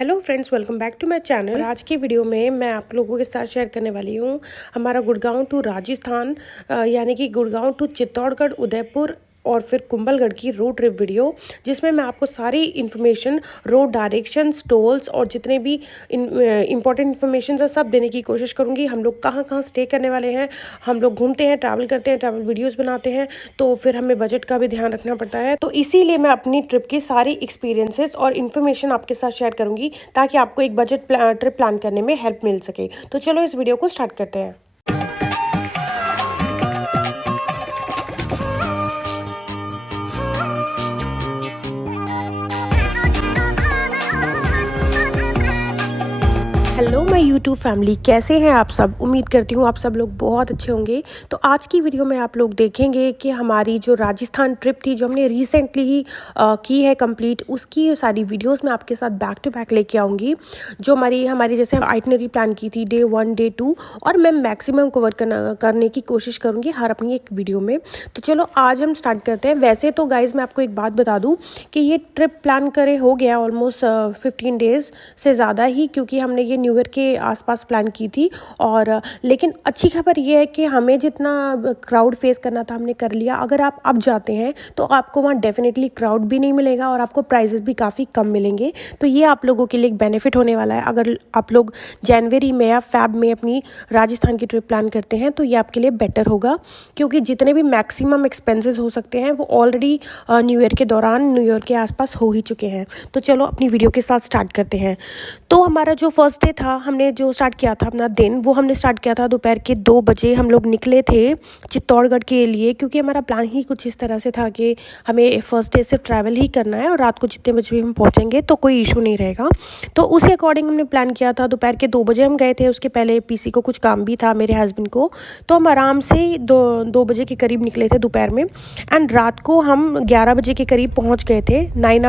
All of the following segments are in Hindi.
Hello friends, welcome back to my channel. और आज की वीडियो में मैं आप लोगों के साथ शेयर करने वाली हूँ हमारा गुड़गांव टू राजस्थान यानी कि गुड़गांव टू चित्तौड़गढ़, उदयपुर और फिर कुंभलगढ़ की रोड ट्रिप वीडियो, जिसमें मैं आपको सारी इन्फॉर्मेशन, रोड डायरेक्शंस, टोल्स और जितने भी इंपॉर्टेंट इन्फॉर्मेशन है सब देने की कोशिश करूँगी। हम लोग कहाँ कहाँ स्टे करने वाले हैं, हम लोग घूमते हैं, ट्रैवल करते हैं, ट्रैवल वीडियोज़ बनाते हैं, तो फिर हमें बजट का भी ध्यान रखना पड़ता है। तो इसीलिए मैं अपनी ट्रिप की सारी एक्सपीरियंसेस और इन्फॉर्मेशन आपके साथ शेयर करूँगी ताकि आपको एक बजट ट्रिप प्लान करने में हेल्प मिल सके। तो चलो इस वीडियो को स्टार्ट करते हैं। हेलो माय यूट्यूब फैमिली, कैसे हैं आप सब। उम्मीद करती हूँ आप सब लोग बहुत अच्छे होंगे। तो आज की वीडियो में आप लोग देखेंगे कि हमारी जो राजस्थान ट्रिप थी, जो हमने रिसेंटली ही की है कंप्लीट, उसकी सारी वीडियोस मैं आपके साथ बैक टू बैक लेके आऊँगी। जो हमारी जैसे आइटनरी प्लान की थी डे 1 डे 2, और मैं मैक्सिमम कवर करने की कोशिश करूँगी हर अपनी एक वीडियो में। तो चलो आज हम स्टार्ट करते हैं। वैसे तो गाइज़ मैं आपको एक बात बता दूँ कि ये ट्रिप प्लान करे हो गया ऑलमोस्ट 15 डेज़ से ज़्यादा ही, क्योंकि हमने ये न्यू ईयर के आसपास प्लान की थी। और लेकिन अच्छी खबर ये है कि हमें जितना क्राउड फेस करना था हमने कर लिया। अगर आप अब जाते हैं तो आपको वहाँ डेफिनेटली क्राउड भी नहीं मिलेगा और आपको प्राइजेस भी काफ़ी कम मिलेंगे। तो ये आप लोगों के लिए एक बेनिफिट होने वाला है। अगर आप लोग जनवरी में या फैब में अपनी राजस्थान की ट्रिप प्लान करते हैं तो ये आपके लिए बेटर होगा, क्योंकि जितने भी मैक्सिमम एक्सपेंसेस हो सकते हैं वो ऑलरेडी न्यू ईयर के दौरान, न्यू ईयर के आसपास हो ही चुके हैं। तो चलो अपनी वीडियो के साथ स्टार्ट करते हैं। तो हमारा जो फर्स्ट डे था, हमने जो स्टार्ट किया था अपना दिन, वो हमने स्टार्ट किया था दोपहर के 2 बजे। हम लोग निकले थे चित्तौड़गढ़ के लिए, क्योंकि हमारा प्लान ही कुछ इस तरह से था कि हमें फर्स्ट डे सिर्फ ट्रैवल ही करना है और रात को जितने बजे भी हम पहुंचेंगे तो कोई इशू नहीं रहेगा। तो उसी अकॉर्डिंग हमने प्लान किया था। दोपहर के 2 बजे हम गए थे। उसके पहले पीसी को कुछ काम भी था, मेरे हस्बैंड को, तो हम आराम से 2 बजे के करीब निकले थे दोपहर में। एंड रात को हम 11 बजे के करीब पहुँच गए थे। 9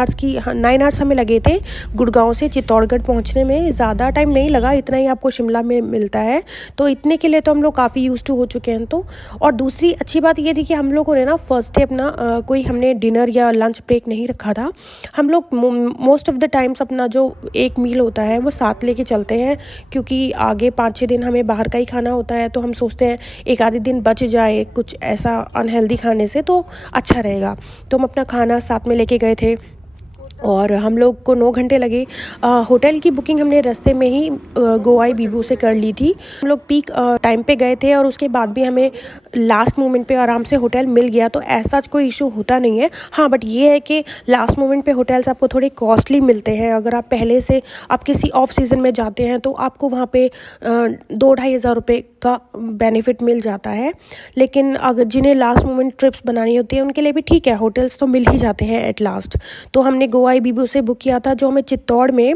आवर्स हमें लगे थे गुड़गांव से चित्तौड़गढ़ पहुँचने में। ज़्यादा टाइम नहीं लगा, इतना ही आपको शिमला में मिलता है, तो इतने के लिए तो हम लोग काफ़ी यूज्ड टू हो चुके हैं। तो और दूसरी अच्छी बात ये थी कि हम लोगों ने ना फर्स्ट डे अपना कोई हमने डिनर या लंच ब्रेक नहीं रखा था। हम लोग मोस्ट ऑफ द टाइम्स अपना जो एक मील होता है वो साथ लेके चलते हैं, क्योंकि आगे 5-6 दिन हमें बाहर का ही खाना होता है। तो हम सोचते हैं एक आधे दिन बच जाए कुछ ऐसा अनहेल्दी खाने से तो अच्छा रहेगा। तो हम अपना खाना साथ में लेके गए थे और हम लोग को 9 घंटे लगे। होटल की बुकिंग हमने रास्ते में ही गोवाई बीबू से कर ली थी। हम लोग पीक टाइम पे गए थे और उसके बाद भी हमें लास्ट मोमेंट पे आराम से होटल मिल गया, तो ऐसा कोई इशू होता नहीं है। हाँ, बट ये है कि लास्ट मोमेंट पे होटल्स आपको थोड़े कॉस्टली मिलते हैं। अगर आप पहले से आप किसी ऑफ सीज़न में जाते हैं तो आपको वहाँ पे 2-2.5 हज़ार रुपये का बेनिफिट मिल जाता है। लेकिन अगर जिन्हें लास्ट मोमेंट ट्रिप्स बनानी होती है उनके लिए भी ठीक है, होटल्स तो मिल ही जाते हैं एट लास्ट। तो हमने गोवा बीबू से बुक किया था, जो हमें चित्तौड़ में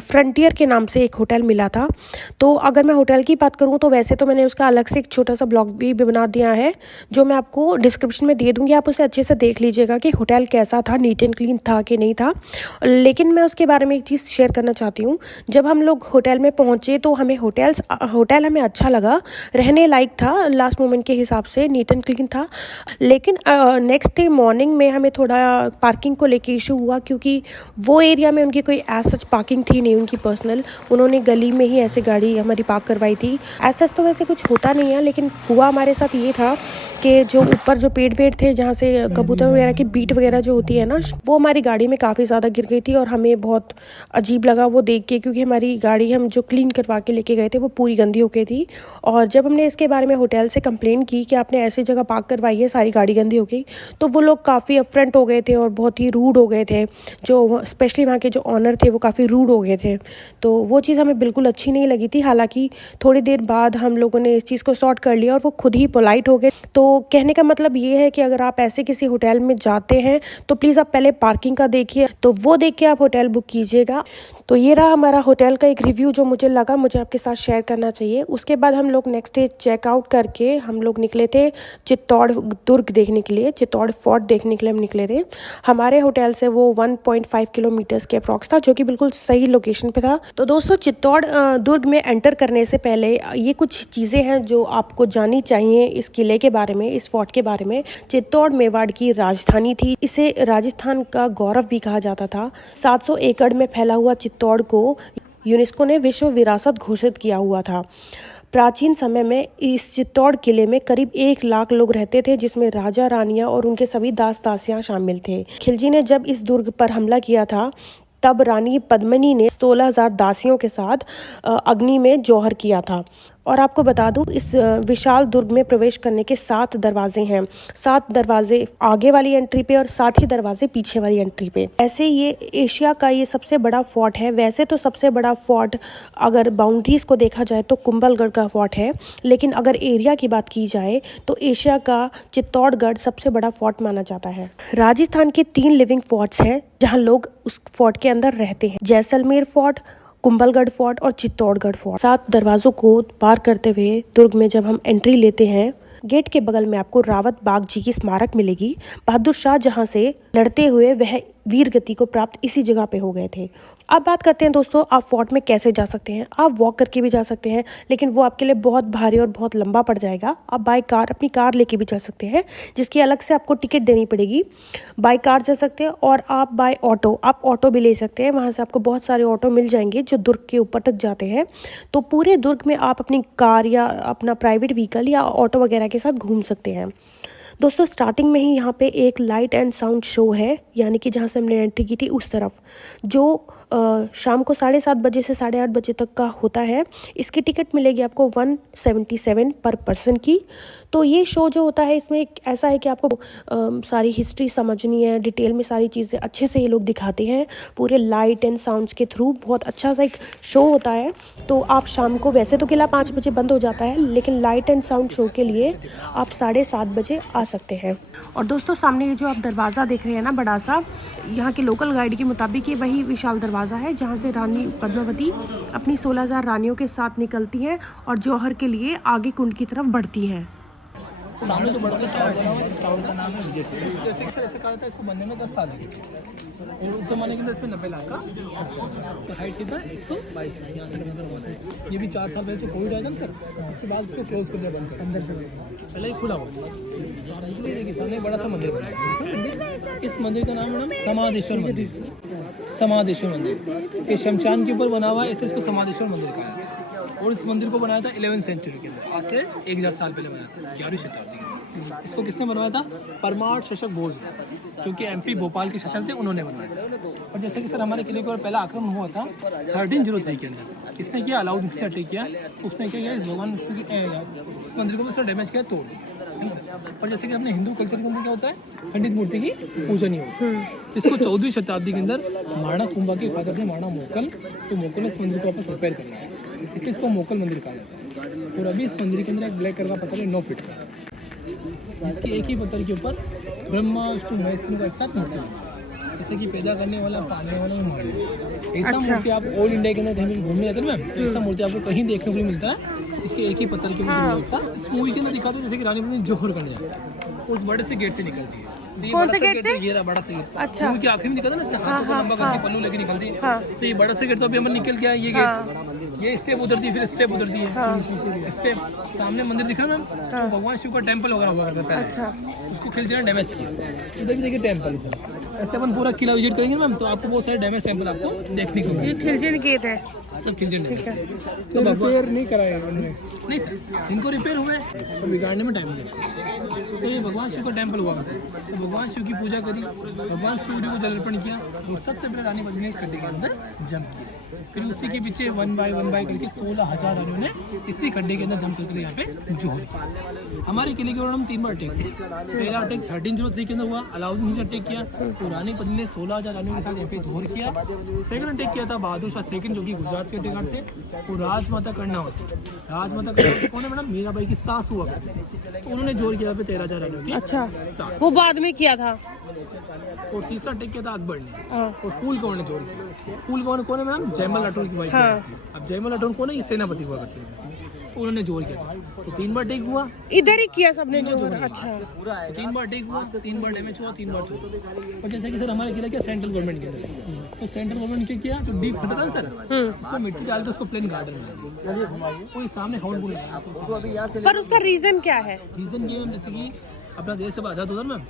फ्रंटियर के नाम से एक होटल मिला था। तो अगर मैं होटल की बात करूं तो वैसे तो मैंने उसका अलग से एक छोटा सा ब्लॉग भी बना दिया है, जो मैं आपको डिस्क्रिप्शन में दे दूंगी। आप उसे अच्छे से देख लीजिएगा कि होटल कैसा था, नीट एंड क्लीन था कि नहीं था। लेकिन मैं उसके बारे में एक चीज़ शेयर करना चाहती हूँ। जब हम लोग होटल में पहुँचे तो हमें होटल हमें अच्छा लगा, रहने लायक था, लास्ट मोमेंट के हिसाब से नीट एंड क्लीन था। लेकिन नेक्स्ट डे मॉर्निंग में हमें थोड़ा पार्किंग को लेके इशू हुआ, क्योंकि वो एरिया में उनकी कोई एज सच पार्किंग थी नहीं उनकी पर्सनल। उन्होंने गली में ही ऐसे गाड़ी हमारी पार्क करवाई थी। एज सच तो वैसे कुछ होता नहीं है, लेकिन हुआ हमारे साथ ये था कि जो ऊपर जो पेड़ थे जहाँ से कबूतर वगैरह की बीट वगैरह जो होती है ना, वो हमारी गाड़ी में काफ़ी ज़्यादा गिर गई थी। और हमें बहुत अजीब लगा वो देख के, क्योंकि हमारी गाड़ी हम जो क्लीन करवा के लेके गए थे वो पूरी गंदी हो गई थी। और जब हमने इसके बारे में होटल से कंप्लेन की कि आपने ऐसी जगह पार्क करवाई है, सारी गाड़ी गंदी हो गई, तो वो लोग काफ़ी अपफ्रंट हो गए थे और बहुत ही रूड हो गए थे। जो स्पेशली वहाँ के जो ऑनर थे वो काफ़ी रूड हो गए थे। तो वो चीज़ हमें बिल्कुल अच्छी नहीं लगी थी। हालांकि थोड़ी देर बाद हम लोगों ने इस चीज़ को सॉर्ट कर लिया और वो खुद ही पोलाइट हो गए। तो कहने का मतलब ये है कि अगर आप ऐसे किसी होटल में जाते हैं तो प्लीज़ आप पहले पार्किंग का देखिए, तो वो देख के आप होटल बुक कीजिएगा। तो ये रहा हमारा होटल का एक रिव्यू, जो मुझे आपके साथ शेयर करना चाहिए। उसके बाद हम लोग नेक्स्ट डे चेकआउट करके हम लोग निकले थे चित्तौड़ दुर्ग देखने के लिए, चित्तौड़ फोर्ट देखने के लिए हम निकले थे। हमारे हमारे होटल से वो 1.5 किलोमीटर्स के अप्रॉक्स था, जो कि बिल्कुल सही लोकेशन पे था। तो दोस्तों चित्तौड़ दुर्ग में एंटर करने से पहले ये कुछ चीज़ें हैं जो आपको जाननी चाहिए इस किले के बारे में, इस फोर्ट के बारे में। चित्तौड़ मेवाड़ की राजधानी थी, इसे राजस्थान का गौरव भी कहा जाता था। 700 एकड़ में फैला हुआ चित्तौड़ को यूनेस्को ने विश्व विरासत घोषित किया हुआ था। प्राचीन समय में इस चित्तौड़ किले में करीब 1 लाख लोग रहते थे, जिसमें राजा रानियां और उनके सभी दास दासियां शामिल थे। खिलजी ने जब इस दुर्ग पर हमला किया था तब रानी पद्मिनी ने 16,000 दासियों के साथ अग्नि में जौहर किया था। और आपको बता दूं, इस विशाल दुर्ग में प्रवेश करने के 7 दरवाजे हैं। 7 दरवाजे आगे वाली एंट्री पे और 7 ही दरवाजे पीछे वाली एंट्री पे। ऐसे ये एशिया का ये सबसे बड़ा फोर्ट है। वैसे तो सबसे बड़ा फोर्ट अगर बाउंड्रीज को देखा जाए तो कुंभलगढ़ का फोर्ट है, लेकिन अगर एरिया की बात की जाए तो एशिया का चित्तौड़गढ़ सबसे बड़ा फोर्ट माना जाता है। राजस्थान के 3 लिविंग फोर्ट्स हैं जहाँ लोग उस फोर्ट के अंदर रहते हैं: जैसलमेर फोर्ट, कुंभलगढ़ फोर्ट और चित्तौड़गढ़ फोर्ट। 7 दरवाजों को पार करते हुए दुर्ग में जब हम एंट्री लेते हैं, गेट के बगल में आपको रावत बाग जी की स्मारक मिलेगी। बहादुर शाह जहां से लड़ते हुए वह वीर गति को प्राप्त इसी जगह पे हो गए थे। अब बात करते हैं दोस्तों, आप फोर्ट में कैसे जा सकते हैं। आप वॉक करके भी जा सकते हैं, लेकिन वो आपके लिए बहुत भारी और बहुत लंबा पड़ जाएगा। आप बाय कार, अपनी कार लेके भी जा सकते हैं, जिसकी अलग से आपको टिकट देनी पड़ेगी। बाय कार जा सकते हैं, और आप बाय ऑटो, आप ऑटो भी ले सकते हैं। वहाँ से आपको बहुत सारे ऑटो मिल जाएंगे जो दुर्ग के ऊपर तक जाते हैं। तो पूरे दुर्ग में आप अपनी कार या अपना प्राइवेट व्हीकल या ऑटो वगैरह के साथ घूम सकते हैं। दोस्तों स्टार्टिंग में ही यहाँ पे एक लाइट एंड साउंड शो है, यानी कि जहाँ से हमने एंट्री की थी उस तरफ, जो शाम को 7:30 बजे से 8:30 बजे तक का होता है। इसकी टिकट मिलेगी आपको 177 पर पर्सन की। तो ये शो जो होता है, इसमें ऐसा है कि आपको सारी हिस्ट्री समझनी है, डिटेल में सारी चीज़ें अच्छे से ये लोग दिखाते हैं पूरे लाइट एंड साउंड्स के थ्रू। बहुत अच्छा सा एक शो होता है। तो आप शाम को, वैसे तो किला 5 बजे बंद हो जाता है, लेकिन लाइट एंड साउंड शो के लिए आप 7:30 बजे आ सकते हैं। और दोस्तों सामने ये जो आप दरवाज़ा देख रहे हैं ना, बड़ा सा, यहाँ के लोकल गाइड के मुताबिक ये वही विशाल दरवाज़ा है जहाँ से रानी पद्मावती अपनी 16,000 रानियों के साथ निकलती हैं और जौहर के लिए आगे कुंड की तरफ बढ़ती हैं। सामने जो बड़ा सा टावर का नाम है विजय सिंह। जैसे कि सर ऐसे कहा था, इसको बनने में 10 साल लगे और उस जमाने के अंदर इसमें 90 लाख का खर्चा। तो हाइट कितना 122 लाख यहाँ से हुआ था। ये भी 4 साल पहले जो कोविड आया था ना सर, उसके बाद उसको क्लोज कर दिया, बंद कर अंदर से। पहले ही खुला हुआ देखिए, सामने बड़ा सा मंदिर बना। इस मंदिर का नाम है समाधेश्वर मंदिर। समाधेश्वर मंदिर ये शमशान के ऊपर बना हुआ है, इसलिए इसको समाधेश्वर मंदिर कहा है। और इस मंदिर को बनाया था 11वीं सेंचुरी के अंदर, आज से 1000 साल पहले बनाया था, 11वीं शताब्दी के अंदर। इसको किसने बनवाया था? परमार शशक भोज, जो कि एमपी भोपाल के शासक थे, उन्होंने बनवाया था। और जैसे कि सर हमारे किले के ऊपर पहला आक्रमण हुआ था 1303 के अंदर, किसने किया? अलाउद्दीन से अटैक किया। उसने क्या किया, इस भगवान विष्णु की इस मंदिर को डैमेज किया, तोड़ दिया। और जैसे कि अपने हिंदू कल्चर के अंदर क्या होता है, खंडित मूर्ति की पूजा नहीं होती। इसको 14वीं शताब्दी के अंदर माणा कुंभा के फादर ने, माणा मोकल, तो मोकल ने इस मंदिर को वापस रिपेयर करना है, इसलिए इसको मोकल मंदिर कहा जाता है। और अभी इस मंदिर के अंदर एक ब्लैक कलर का पत्थर है 9 फीट का, जिसके एक ही पत्थर के ऊपर ब्रह्मा विष्णु महेश तीनों का एक साथ मूर्ति है। जैसे कि पैदा करने वाला, पालने वाला मूर्ति। ऐसा मूर्ति आप ऑल इंडिया के अंदर कहीं घूमने जाते हैं मैम, तो ऐसा मूर्ति आपको कहीं देखने को नहीं मिलता है, जिसके एक ही पत्थर के ऊपर। इस मूवी के अंदर दिखाते हैं जैसे कि रानी पद्मिनी जौहर करने जाती है, उस बड़े से गेट से निकलती है। कौन से गेट से? ये रहा बड़ा सा गेट। अच्छा, मूवी के आखिरी में दिखाता है ना, हाथ को लंबा करके पल्लू लेके निकलती है। तो ये बड़ा सा गेट तो अभी हम निकल के आए, ये गेट, ये स्टेप उतरती है, फिर स्टेप उतरती है। स्टेप सामने मंदिर दिख रहा है ना, तो भगवान शिव का टेम्पल वगैरह हुआ करता है। अच्छा, उसको खिलजी ने डैमेज किया। इधर भी देखिए टेम्पल, ऐसे अपन पूरा किला विजिट करेंगे मैम, तो आपको बहुत सारे डैमेज टेम्पल आपको देखने को मिलेंगे। खिलजी ने किए थे सब खिलजी ने, तो रिपेयर नहीं कराया उन्होंने? नहीं सर, इनको रिपेयर हुए तो बिगाड़ने में टाइम लगेगा। तो ये भगवान शिव का टेम्पल हुआ करता है, तो भगवान शिव की पूजा करी, भगवान सूर्य को जल अर्पण किया, और सबसे पहले रानी पद्मिनी इस खड्डे के अंदर जंप किया। फिर उसी के पीछे 1 बाय 1 बाय करके 16,000 रानियों ने इसी खड्डे के अंदर जंप करके यहाँ पे जोहर किया। हमारे किले के ऊपर हम 3 बार अटैक किए। पहला अटैक 1303 के अंदर हुआ, अलाउद्दीन से अटैक किया, तो रानी पद्मिनी ने 16,000 रानियों के साथ यहाँ पे जोहर किया। सेकंड अटैक किया था बहादुर शाह सेकंड, जो कि गुजरात के अटैकर थे, वो राजमाता कर्णावती। राजमाता कर्णावती कौन है मैडम? मीराबाई की सास हुआ करती, तो उन्होंने जोर किया 13,000 रानियों की। अच्छा, वो बाद में किया था। और तीसरा अटैक किया था अकबर ने, और फूल कौन ने जोर किया? फूल कौन है मैम? जयमल राठौर की वाइफ। अब जयमल राठौर कौन है? ये सेनापति हुआ करते हैं। तो उन्होंने जोर किया था, तो 3 बार टेक हुआ, इधर ही किया सबने जोर। अच्छा, 3 बार टेक हुआ, 3 बार डैमेज हुआ, 3 बार चोट। और जैसे कि सर हमारे किला क्या सेंट्रल गवर्नमेंट के अंदर, तो सेंट्रल गवर्नमेंट क्या किया, जो डीप खटका ना सर, उसमें मिट्टी डाल के उसको प्लेन गार्डन में कोई सामने हाउंड बुल लगाया। पर उसका रीजन क्या है? रीजन ये है जैसे कि अपना देश जब आज़ाद होता ना,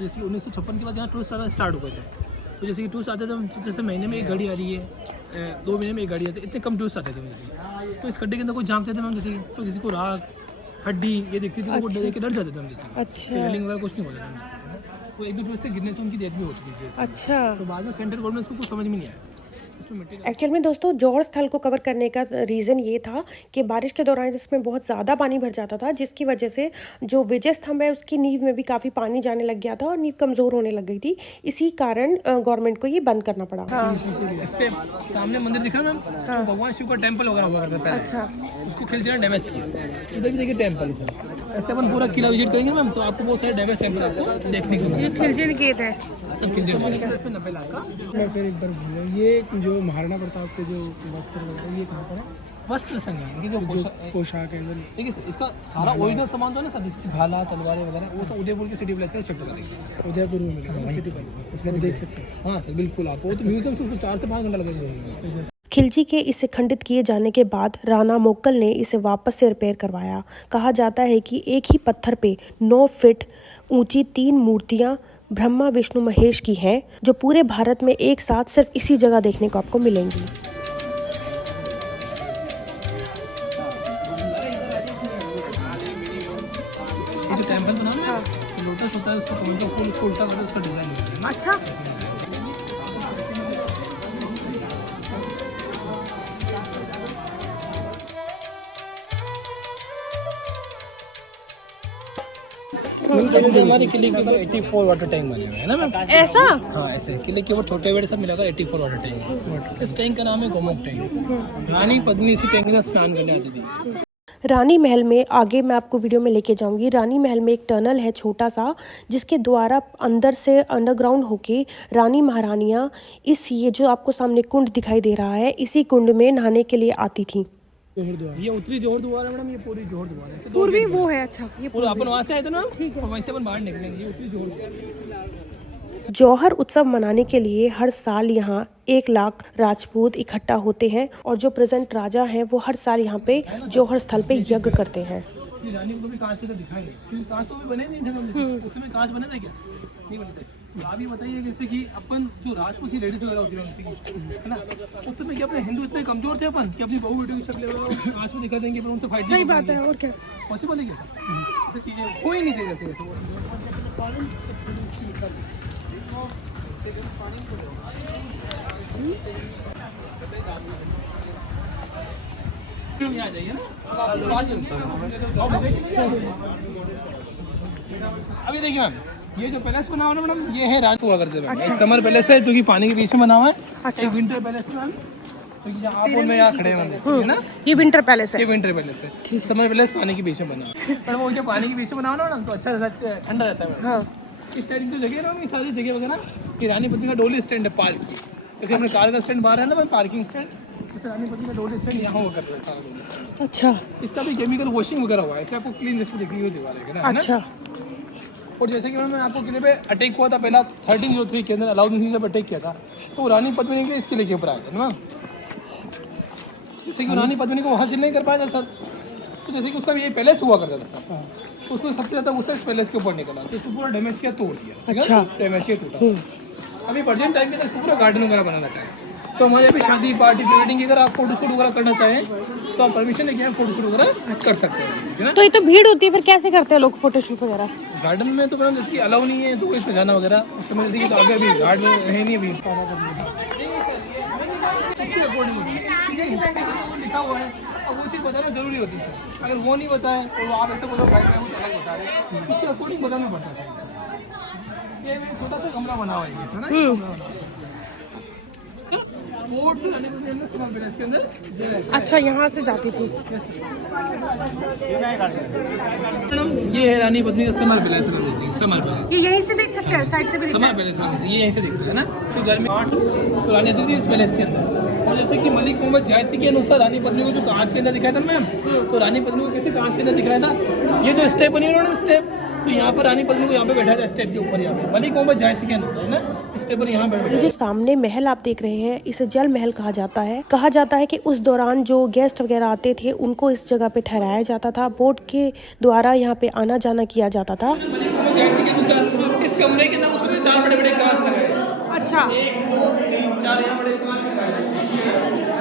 जैसे 1956 के बाद यहाँ टूरिस्ट आना स्टार्ट हो गए थे, तो जैसे कि टूरिस्ट आते थे, जैसे महीने में एक गाड़ी आ रही है, 2 महीने में एक गाड़ी आती है, इतने कम टूरिस्ट आते थे जैसे, तो इस गड्ढे के अंदर कोई जानते थे मैम, जैसे तो किसी को राख हड्डी ये दिखती थी, वो देख के डर जाते थे हम, जैसे अच्छा, रेलिंग वगैरह कुछ नहीं होता था, तो एक भी टूरिस्ट से गिरने से उनकी डेथ भी हो चुकी थी। अच्छा। तो बाद में सेंट्रल गवर्नमेंट को कुछ समझ में नहीं आया। एक्चुअल में दोस्तों जौहर स्थल को कवर करने का रीज़न ये था कि बारिश के दौरान इसमें बहुत ज़्यादा पानी भर जाता था, जिसकी वजह से जो विजय स्तंभ है उसकी नींव में भी काफ़ी पानी जाने लग गया था और नींव कमज़ोर होने लग गई थी। इसी कारण गवर्नमेंट को ये बंद करना पड़ा। सामने मंदिर दिख रहा है मैम, तो भगवान शिव का टेम्पल वगैरह हुआ करता था। अच्छा, उसको खिलजी ने डैमेज किया। इधर भी देखिए टेम्पल है, ऐसे अपन पूरा किला विजिट करेंगे मैम, तो आपको बहुत सारे डैमेज टेम्पल आपको देखने को मिलेंगे। ये खिलजी गेट है, सब खिलजी इसमें 90 लाख का। मैं फिर एक बार भूल गया, ये जो महाराणा प्रताप के जो वस्त्र वगैरह ये कहाँ पर है? वस्त्र संग्रह, जो पोशाक है अंदर। देखिए सर, इसका सारा ओरिजिनल सामान तो है ना सर, जैसे भाला तलवारें वगैरह, वो तो उदयपुर की सिटी प्लेस का शिफ्ट करेंगे। उदयपुर में मिलेगा सिटी पैलेस, इसमें देख सकते हैं। हाँ सर बिल्कुल, आपको वो तो म्यूजियम से उसको 4 से 5 घंटा लगेगा। खिलजी के इसे खंडित किए जाने के बाद राणा मोक्कल ने इसे वापस से रिपेयर करवाया। कहा जाता है कि एक ही पत्थर पे 9 फीट ऊंची 3 मूर्तियां ब्रह्मा विष्णु महेश की हैं, जो पूरे भारत में एक साथ सिर्फ इसी जगह देखने को आपको मिलेंगी। ये जो टेम्पल बना है लोटस होता है, उसको कमल का फूल उसको उल्टा करके उसका डिजाइन होता है। अच्छा, हमारे किले के ऊपर 84 वाटर टैंक बने हुए हैं ना मैम। ऐसा? हाँ ऐसे किले के ऊपर छोटे बड़े सब मिलाकर 84 वाटर टैंक। इस टैंक का नाम है गोमुख टैंक। रानी पद्मिनी इसी टैंक में स्नान करने आती थी। रानी महल में आगे मैं आपको वीडियो में लेके जाऊंगी। रानी महल में एक टनल है छोटा सा, जिसके द्वारा अंदर से अंडरग्राउंड होके रानी महारानियां ये जो आपको सामने कुंड दिखाई दे रहा है, इसी कुंड में नहाने के लिए आती थी। ये उत्तरी जोहर द्वार है मैडम, ये पूरी जोहर द्वार है। पूर्वी वो है। अच्छा, ये पूरा अपन वहाँ से आए थे ना, ठीक है, वहीं से अपन बाहर निकलेंगे। ये उत्तरी जोहर द्वार। जौहर उत्सव मनाने के लिए हर साल यहाँ 1 लाख राजपूत इकट्ठा होते हैं और जो प्रेजेंट राजा हैं वो हर साल यहाँ पे जौहर स्थल पे यज्ञ करते हैं। ये रानी को भी कांच से दिखाई, क्योंकि कांच तो भी बने नहीं थे, उसमें कांच बने थे क्या? नहीं बने थे। तो आप ये बताइए जैसे कि अपन जो राजपूत की लेडीज वगैरह होती है ना, उस समय क्या अपने हिंदू इतने कमजोर थे अपन कि अपनी बहू बेटियों की शक्ल कांच में दिखा देंगे, पर उनसे फाइट नहीं। सही बात है, और क्या पॉसिबल है क्या? ऐसी चीजें कोई नहीं थे जैसे आ जाइए अभी देखिए मैम, ये जो पैलेस बना हुआ है मैडम, ये है राज हुआ करते मैम। एक समर पैलेस है जो कि पानी के बीच में बना हुआ है। अच्छा। एक विंटर पैलेस है मैम, तो ये आप और मैं यहाँ खड़े होंगे ना, ये विंटर पैलेस है। ये विंटर पैलेस है। समर पैलेस पानी के बीच में बना है, पर वो जो पानी के बीच में बना हुआ ना, तो अच्छा रहता है, ठंडा रहता है। हाँ, इस साइड की जो जगह है ना, ये सारी जगह वगैरह कि रानी पत्नी का डोली स्टैंड है पार्क की। जैसे अपने कार का स्टैंड बाहर है ना पार्किंग स्टैंड, तो रानी पत्नी का डोली स्टैंड यहाँ हुआ करता है सारा डोली स्टैंड। अच्छा, इसका भी केमिकल वॉशिंग वगैरह हुआ है, इसलिए आपको क्लीन लिस्ट दिखी हुई दीवार है ना। अच्छा। और जैसे कि मैं आपको किले पे अटैक हुआ था पहला 1303 के अंदर अलाउद्दीन खिलजी जब अटैक किया था, तो रानी पद्मिनी के इस किले के ऊपर आया था ना। जैसे कि रानी पद्मिनी को हासिल नहीं कर पाया था सर, तो जैसे कि उसका ये पैलेस हुआ करता था, तो उसको सबसे ज्यादा गुस्सा इस पैलेस के ऊपर निकला, तो उसको पूरा डैमेज किया, तोड़ दिया। अच्छा। डैमेज किया, टूटा। अभी प्रेजेंट टाइम में इसको पूरा गार्डन वगैरह बना रखा है। तो हमारे अभी शादी पार्टी प्री वेडिंग अगर आप फोटोशूट वगैरह करना चाहें तो आप परमिशन लेके आए फोटोशूट वगैरह कर सकते हैं, है ना। तो ये तो भीड़ होती है, फिर कैसे करते हैं लोग फोटोशूट वगैरह? गार्डन में तो मैडम जैसे कि अलाउ नहीं है, तो इसमें जाना वगैरह उस समय देखिए, तो आगे अभी गार्डन है नहीं अभी। लिखा हुआ है और वो चीज़ बताना जरूरी होती है। अगर वो नहीं बताए तो वो आप ऐसे बोलो भाई मैं कुछ अलग बता रहे, उसके अकॉर्डिंग बताना पड़ता है। ये मैं छोटा सा गमला बना हुआ है ना, के अंदर। अच्छा, यहाँ से जाती थी। ये है रानी पद्मिनी का समर पैलेस, समर पैलेस। ये यहीं से देख सकते हैं, साइड से भी समर पैलेस ये यहीं से दिखता है ना। तो घर में तो रानी थी इस पैलेस के अंदर, और जैसे कि मलिक मोहम्मद जायसी के अनुसार रानी पद्मिनी को जो कांच के अंदर दिखाया था मैम, तो रानी पद्मिनी को कैसे कांच के अंदर दिखाया था, ये जो स्टेप बनी उन्होंने स्टेप, तो यहाँ पर रानी पद्मिनी को यहाँ पे बैठा था स्टेप के ऊपर, यहाँ पे मलिक मोहम्मद जायसी के अनुसार ना स्टेप पर यहाँ बैठा। ये जो सामने महल आप देख रहे हैं इसे जल महल कहा जाता है। कहा जाता है कि उस दौरान जो गेस्ट वगैरह आते थे उनको इस जगह पे ठहराया जाता था, बोट के द्वारा यहाँ पे आना जाना किया जाता था। मलिक मोहम्मद जायसी के अनुसार इस कमरे के अंदर उसमें 4 बड़े बड़े कांच लगाए। अच्छा, 1 2 3 4 यहाँ बड़े कांच लगाए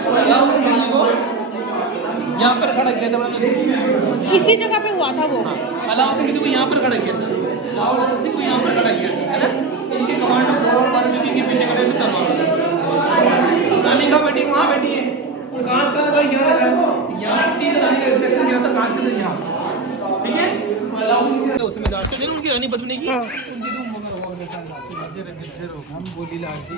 और अलाउद्दीन को यहाँ पर खड़ा किया था। इसी जगह पे हुआ था वो। अलाउद्दीन को यहाँ पर खड़ा किया था, अलाउद्दीन को यहाँ पर खड़ा किया था, है ना। इनके कमांडर जो कि पीछे खड़े थे तलवार, रानी का बेटी वहाँ बैठी है और कांच का लगा यहाँ लगा है, यहाँ से सीधा रानी का रिफ्लेक्शन किया था कांच के अंदर यहाँ, ठीक है। अलाउद्दीन के उसमें जाते हैं उनकी रानी पद्मिनी की, उनकी रूम वगैरह हम बोली लाती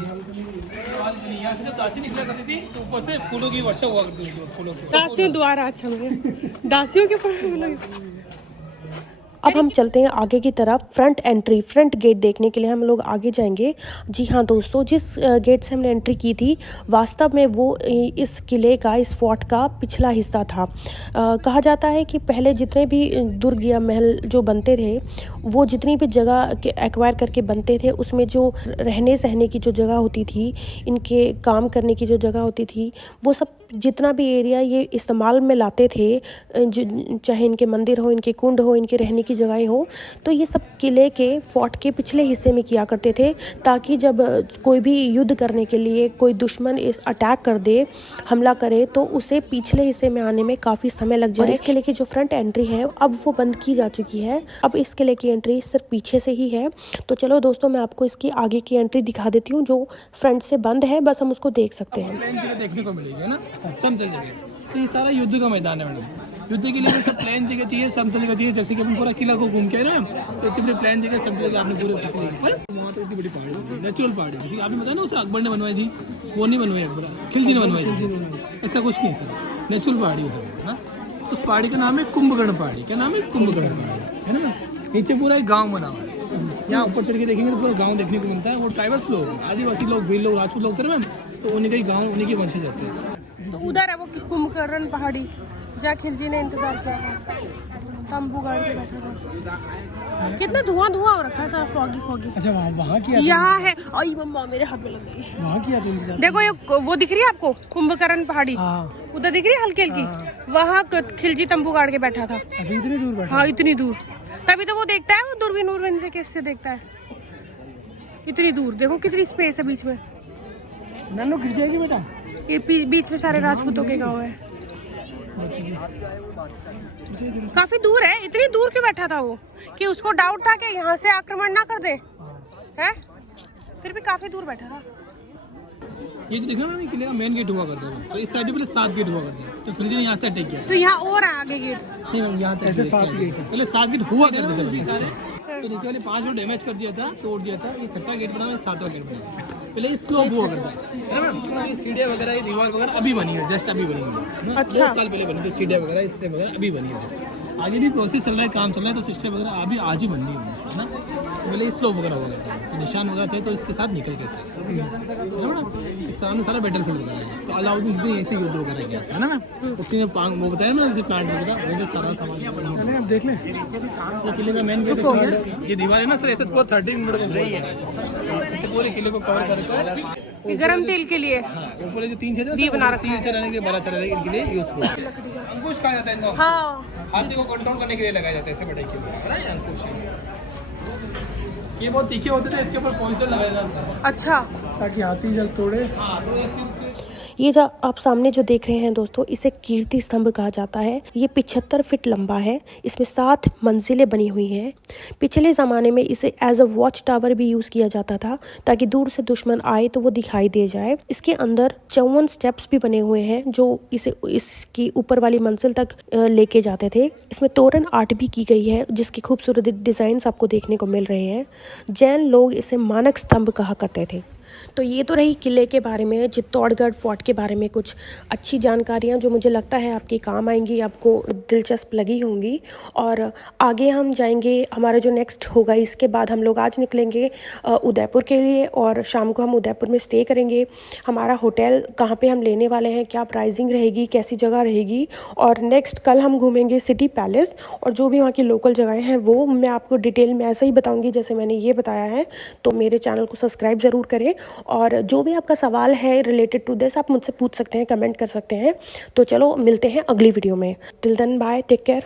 यहाँ से जब दासी निकला करती थी तो ऊपर से फूलों की वर्षा हुआ करती थी, फूलों की दासियों द्वारा। अच्छा, मुझे दासियों के ऊपर। अब हम चलते हैं आगे की तरफ, फ्रंट एंट्री, फ्रंट गेट देखने के लिए हम लोग आगे जाएंगे। जी हाँ दोस्तों, जिस गेट से हमने एंट्री की थी वास्तव में वो इस किले का, इस फोर्ट का पिछला हिस्सा था। कहा जाता है कि पहले जितने भी दुर्ग या महल जो बनते थे, वो जितनी भी जगह एक्वायर करके बनते थे उसमें जो रहने सहने की जो जगह होती थी, इनके काम करने की जो जगह होती थी, वो सब जितना भी एरिया ये इस्तेमाल में लाते थे, चाहे इनके मंदिर हो, इनके कुंड हो, इनके रहने की जगहें हो, तो ये सब किले के फोर्ट के पिछले हिस्से में किया करते थे, ताकि जब कोई भी युद्ध करने के लिए कोई दुश्मन इस अटैक कर दे, हमला करे, तो उसे पिछले हिस्से में आने में काफ़ी समय लग जाए। इस किले की जो फ्रंट एंट्री है अब वो बंद की जा चुकी है, अब इस किले की एंट्री सिर्फ पीछे से ही है। तो चलो दोस्तों, मैं आपको इसकी आगे की एंट्री दिखा देती हूँ, जो फ्रंट से बंद है, बस हम उसको देख सकते हैं। प्लेन जगह देखने को मिलेगी ना, समतल जगह, तो ये सारा युद्ध का मैदान है मैडम। युद्ध के लिए सब प्लेन जगह चाहिए, समतल जगह चाहिए। जैसे कि अपन पूरा किला को घूम के ना, तो इतनी बड़ी प्लेन जगह, समतल जगह आपने पूरे वहाँ तो इतनी बड़ी पहाड़ी, नेचुरल पहाड़ी, जैसे कि आपने बताया ना उसे अकबर ने बनवाई थी, वो नहीं बनवाई अकबर, खिलजी ने बनवाई थी, ऐसा कुछ नहीं सर, नेचुरल पहाड़ी है ना। उस पहाड़ी का नाम है कुंभकर्ण पहाड़ी। क्या नाम है? कुंभकर्ण पहाड़ी, है ना। नीचे पूरा एक गाँव बना हुआ है, यहाँ ऊपर चढ़ के देखेंगे तो पूरा गांव देखने को मिलता है। वो ट्राइबल्स लोग, आदिवासी लोग, भील लोग, राजपूत लोग थे मैम, तो उन्हीं के गांव, उन्हीं के वंशज जाते हैं। तो उधर है वो कुंभकर्ण पहाड़ी, जहाँ खिलजी ने इंतजार किया था, तंबू गाड़ के बैठा था। कितना धुआं हो रखा है सर, फॉगी फॉगी। अच्छा, वहाँ किया यहाँ है। आई मम्मा, मेरे हाथ में लग गई। वहाँ किया था इंतजार। देखो ये वो दिख रही है आपको, कुंभकर्ण पहाड़ी, हाँ। उधर दिख रही है हल्की हल्की, वहाँ खिलजी तंबू गाड़ के बैठा था। अच्छा, इतनी दूर बैठा? हाँ, इतनी दूर, तभी तो वो देखता है, वो दूरबीन से कैसे देखता है, इतनी दूर। देखो कितनी स्पेस है बीच में, नन्नू गिर जाएगी बेटा। ये बीच में सारे राजपूतों के गांव है, काफी दूर है। इतनी दूर क्यों बैठा था वो, कि उसको डाउट था कि यहाँ से आक्रमण ना कर दे, है? फिर भी काफी दूर बैठा था। ये जो देखना ना किले का मेन गेट हुआ करता है, तो इस साइड पे 7 गेट हुआ करते हैं, तो खिलजी ने यहाँ से अटैक किया। तो यहाँ और है आगे गेट? नहीं मैम, यहाँ ऐसे 7 गेट है, पहले 7 गेट हुआ करते थे, तो नीचे वाले 5 गेट डैमेज कर दिया था, तोड़ दिया था। ये 6वां गेट बना, 7वां गेट बना। पहले ये स्लोप हुआ करता है ना मैम। ये सीढ़ियाँ वगैरह, ये दीवार वगैरह अभी बनी है, जस्ट अभी बनी है। अच्छा, 2 साल पहले बनी थी सीढ़ियाँ वगैरह, इससे वगैरह अभी बनी है। आगे भी प्रोसेस चल रहा है, काम चल रहा है, तो सिस्टम वगैरह अभी आज ही बन रही है ना। पहले स्लोप वगैरह हो गया था, तो निशान वगैरह थे, तो इसके साथ निकल के इस सामने सारा बैटल फील्ड वगैरह है। तो अलाउद्दीन ने ऐसे युद्ध वगैरह किया था, है ना। उसने वो बताया ना, जैसे प्लांट वगैरह, वैसे सारा सामान आप देख लें। ये किले का मेन गेट, ये दीवार है ना सर, ऐसे पूरा 30 मिनट में रही है, ऐसे पूरे किले को कवर करके। गरम तेल के लिए ऊपर जो 3 छेद बना रखा है, 3 चलाने के 12 चलाने के लिए यूजफुल। अंकुश कहा जाता है इनको, हाँ, हाथी को कंट्रोल करने के लिए लगाया जाता है, ऐसे बढ़ाई के ऊपर, है ना, ये अंकुश। ये बहुत तीखे होते थे, इसके ऊपर पॉइजन लगाया जाता है। अच्छा, ताकि हाथी जल तोड़े। हाँ, तो ऐसे ये जो आप सामने जो देख रहे हैं दोस्तों, इसे कीर्ति स्तंभ कहा जाता है। ये 75 फीट लंबा है, इसमें 7 मंजिलें बनी हुई हैं। पिछले ज़माने में इसे एज अ वॉच टावर भी यूज़ किया जाता था, ताकि दूर से दुश्मन आए तो वो दिखाई दे जाए। इसके अंदर 54 स्टेप्स भी बने हुए हैं, जो इसे इसकी ऊपर वाली मंजिल तक लेके जाते थे। इसमें तोरण आर्ट भी की गई है, जिसकी खूबसूरत डिज़ाइंस आपको देखने को मिल रहे हैं। जैन लोग इसे मानक स्तंभ कहा करते थे। तो ये तो रही किले के बारे में, चित्तौड़गढ़ फोर्ट के बारे में कुछ अच्छी जानकारियाँ जो मुझे लगता है आपके काम आएंगी, आपको दिलचस्प लगी होंगी। और आगे हम जाएंगे, हमारा जो नेक्स्ट होगा इसके बाद हम लोग आज निकलेंगे उदयपुर के लिए और शाम को हम उदयपुर में स्टे करेंगे। हमारा होटल कहाँ पे हम लेने वाले हैं, क्या प्राइसिंग रहेगी, कैसी जगह रहेगी, और नेक्स्ट कल हम घूमेंगे सिटी पैलेस और जो भी वहाँ की लोकल जगहें हैं वो मैं आपको डिटेल में ऐसे ही बताऊँगी जैसे मैंने ये बताया है। तो मेरे चैनल को सब्सक्राइब ज़रूर करें और जो भी आपका सवाल है रिलेटेड टू दिस आप मुझसे पूछ सकते हैं, कमेंट कर सकते हैं। तो चलो मिलते हैं अगली वीडियो में। Till then bye, take care.